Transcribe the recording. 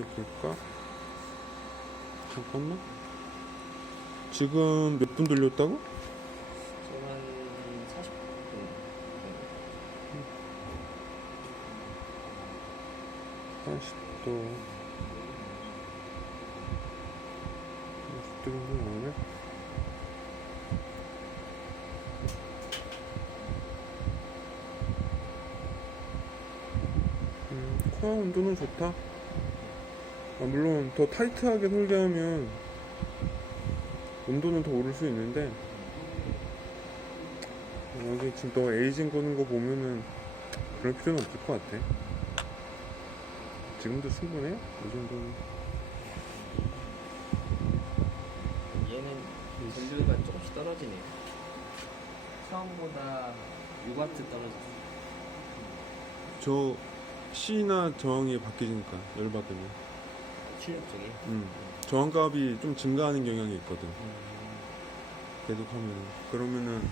이렇게 볼까? 잠깐만. 지금 몇 분 돌렸다고? 지금 한 40분 40도. 40도 정도 나오네? 음, 코어 온도는 좋다. 아, 물론 더 타이트하게 설계하면 온도는 더 오를 수 있는데 여기 지금 너 에이징 거는 거 보면은 그럴 필요는 없을 것 같아. 지금도 충분해? 이 정도는. 얘는 전류가 조금씩 떨어지네요 처음보다 6와트 떨어졌어요 저 C나 저항이 바뀌니까 열받으면. 출력 쪽에 음. 저항값이 좀 증가하는 경향이 있거든. 음, 계속 하면은. 그러면은